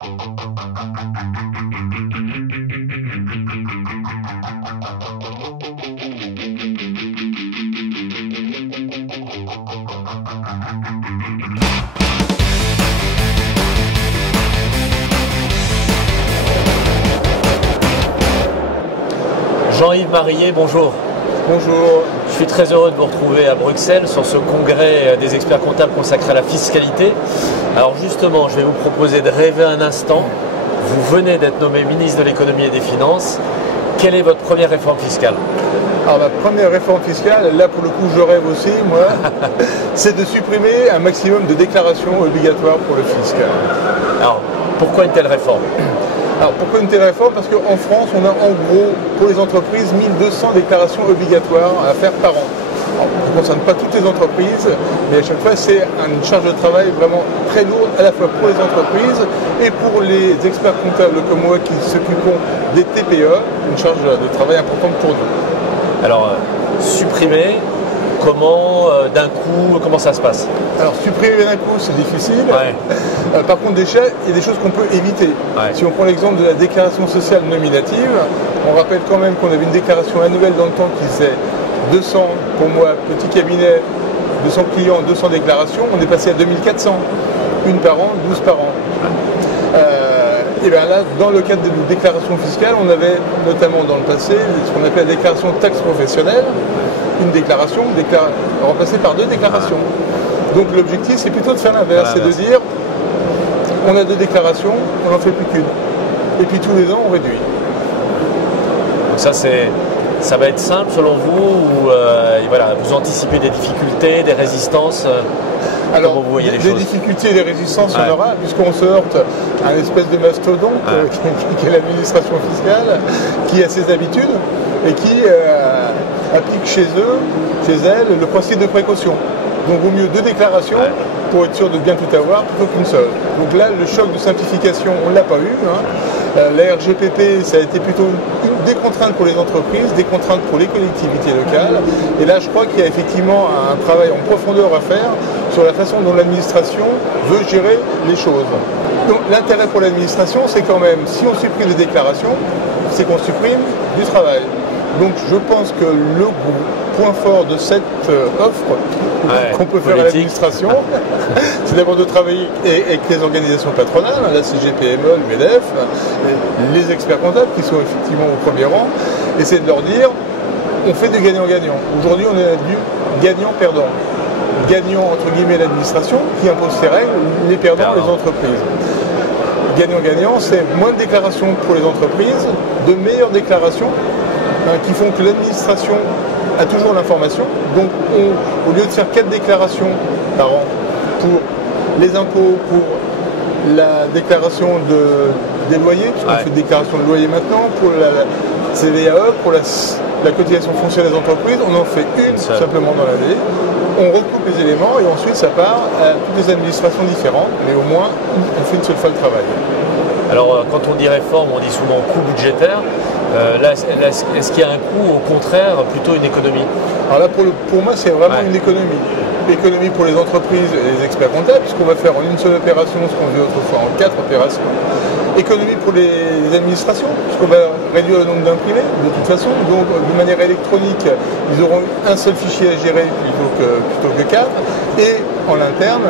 Jean-Yves Marillet, bonjour. Bonjour. Je suis très heureux de vous retrouver à Bruxelles sur ce congrès des experts comptables consacré à la fiscalité. Alors justement, je vais vous proposer de rêver un instant. Vous venez d'être nommé ministre de l'économie et des finances. Quelle est votre première réforme fiscale? Alors ma première réforme fiscale, là pour le coup je rêve aussi, moi, c'est de supprimer un maximum de déclarations obligatoires pour le fisc. Alors, pourquoi une telle réforme? Alors pourquoi une telle réforme? Parce qu'en France, on a en gros, pour les entreprises, 1200 déclarations obligatoires à faire par an. Alors, ça ne concerne pas toutes les entreprises, mais à chaque fois, c'est une charge de travail vraiment très lourde, à la fois pour les entreprises et pour les experts comptables comme moi qui s'occupent des TPE, une charge de travail importante pour nous. Alors, supprimer, comment, d'un coup, comment ça se passe? Alors, supprimer d'un coup, c'est difficile. Ouais. Par contre, déjà, il y a des choses qu'on peut éviter. Ouais. Si on prend l'exemple de la déclaration sociale nominative, on rappelle quand même qu'on avait une déclaration annuelle dans le temps qui faisait 200, pour moi, petit cabinet, 200 clients, 200 déclarations. On est passé à 2400, une par an, 12 par an. Et bien là, dans le cadre des déclarations fiscales, on avait notamment dans le passé ce qu'on appelle la déclaration de taxe professionnelle, une déclaration remplacée par deux déclarations. Donc l'objectif, c'est plutôt de faire l'inverse, c'est de dire, on a deux déclarations, on n'en fait plus qu'une. Et puis tous les ans, on réduit. Donc ça va être simple selon vous, ou voilà, vous anticipez des difficultés, des résistances? Alors, vous voyez les des choses? difficultés et des résistances, il y en aura, puisqu'on se heurte à une espèce de mastodonte qui est l'administration fiscale, qui a ses habitudes et qui applique chez elle, le principe de précaution. Donc, vaut mieux deux déclarations pour être sûr de bien tout avoir plutôt qu'une seule. Donc là, le choc de simplification, on ne l'a pas eu. La RGPP, ça a été plutôt des contraintes pour les entreprises, des contraintes pour les collectivités locales. Et là, je crois qu'il y a effectivement un travail en profondeur à faire sur la façon dont l'administration veut gérer les choses. Donc l'intérêt pour l'administration, c'est quand même, si on supprime les déclarations, c'est qu'on supprime du travail. Donc je pense que le point fort de cette offre qu'on peut faire à l'administration, c'est d'abord de travailler avec les organisations patronales, la CGPME, le MEDEF, les experts comptables qui sont effectivement au premier rang, et c'est de leur dire, on fait du gagnant-gagnant. Aujourd'hui, on est du gagnant-perdant. Gagnant, entre guillemets, l'administration, qui impose ses règles, les perdants, les entreprises. Gagnant-gagnant, c'est moins de déclarations pour les entreprises, de meilleures déclarations, qui font que l'administration a toujours l'information. Donc, au lieu de faire 4 déclarations par an pour les impôts, pour la déclaration des loyers, puisqu'on fait une déclaration de loyer maintenant, pour la CVAE, pour la cotisation foncière des entreprises, on en fait une simplement dans l'année. On recoupe les éléments et ensuite ça part à toutes les administrations différentes, mais au moins on fait une seule fois le travail. Alors quand on dit réforme, on dit souvent coût budgétaire. Là, est-ce qu'il y a un coût, au contraire, plutôt une économie? Alors là, pour moi, c'est vraiment une économie. Économie pour les entreprises et les experts comptables, puisqu'on va faire en une seule opération ce qu'on faisait autrefois en 4 opérations. Économie pour les administrations, puisqu'on va réduire le nombre d'imprimés, de toute façon. Donc, de manière électronique, ils auront un seul fichier à gérer plutôt que 4. Et en interne,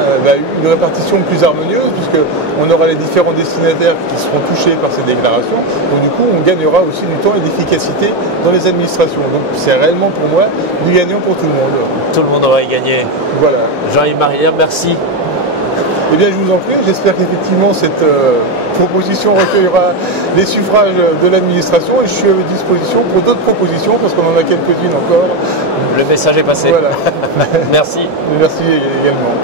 une répartition plus harmonieuse, puisqu'on aura les différents destinataires qui seront touchés par ces déclarations. Donc, du coup, on gagnera aussi du temps et d'efficacité dans les administrations. Donc, c'est réellement pour moi du gagnant pour tout le monde. Tout le monde aura gagné. Voilà. Jean-Yves Marillet, merci. Eh bien, je vous en prie. J'espère qu'effectivement, cette proposition recueillera les suffrages de l'administration et je suis à votre disposition pour d'autres propositions parce qu'on en a quelques-unes encore. Le message est passé. Voilà. Merci. Merci également.